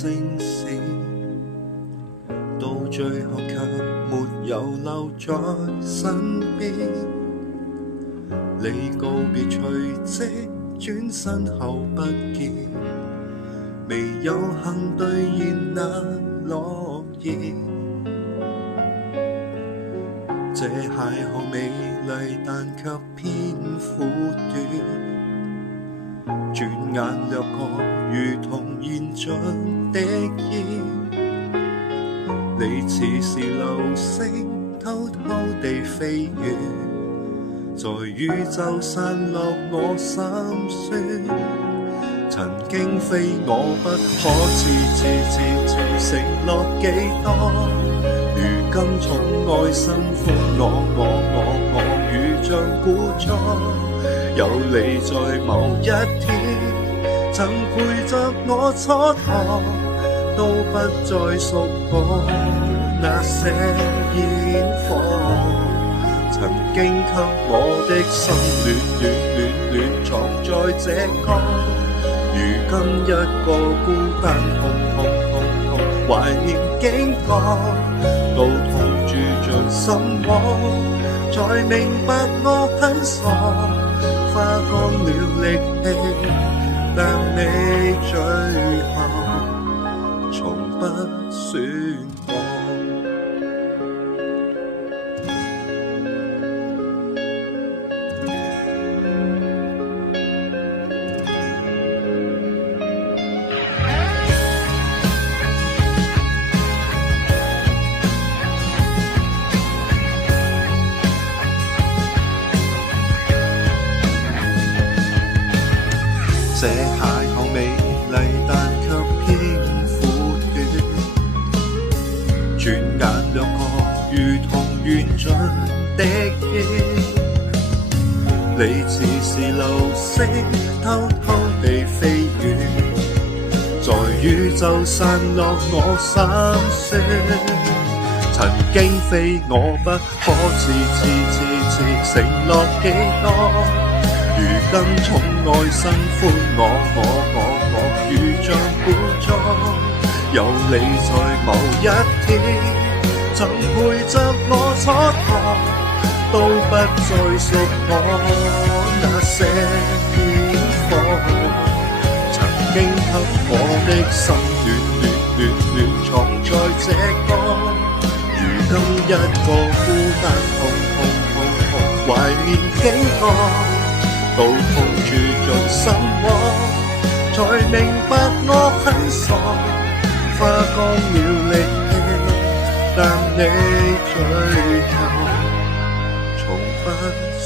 聲線，到最後卻沒有留在身邊。你告別隨即轉身後不見，未有幸兌現那諾言。這邂逅美麗但卻偏苦短，轉眼掠過如同燃盡的煙。你似是流星偷偷地飛遠，在宇宙散落我心酸。曾經非我不可，次承諾幾多，如今寵愛心寬我如像故作。有你在某一天，曾陪着我蹉跎，都不再屬我那些煙火。曾經給我的心亂藏在這個，如今一個孤單痛懷念經過，都痛住像心窩，才明白我很傻，花光了力氣，但你最後從不選我。這邂逅美麗但卻偏苦短，轉眼掠過如同緣盡的煙。你似是流星偷偷地飛遠，在宇宙散落我心酸。曾經非我不可，次承諾幾多，如今寵愛新歡我如像故作。有你在某一天，曾陪着我蹉跎，都不再屬我那些煙火。曾經給我的心亂藏在這個，如今一個孤單痛懷念經過，都痛住像心窩，才明白我很傻，花光了力氣，但你最後從不選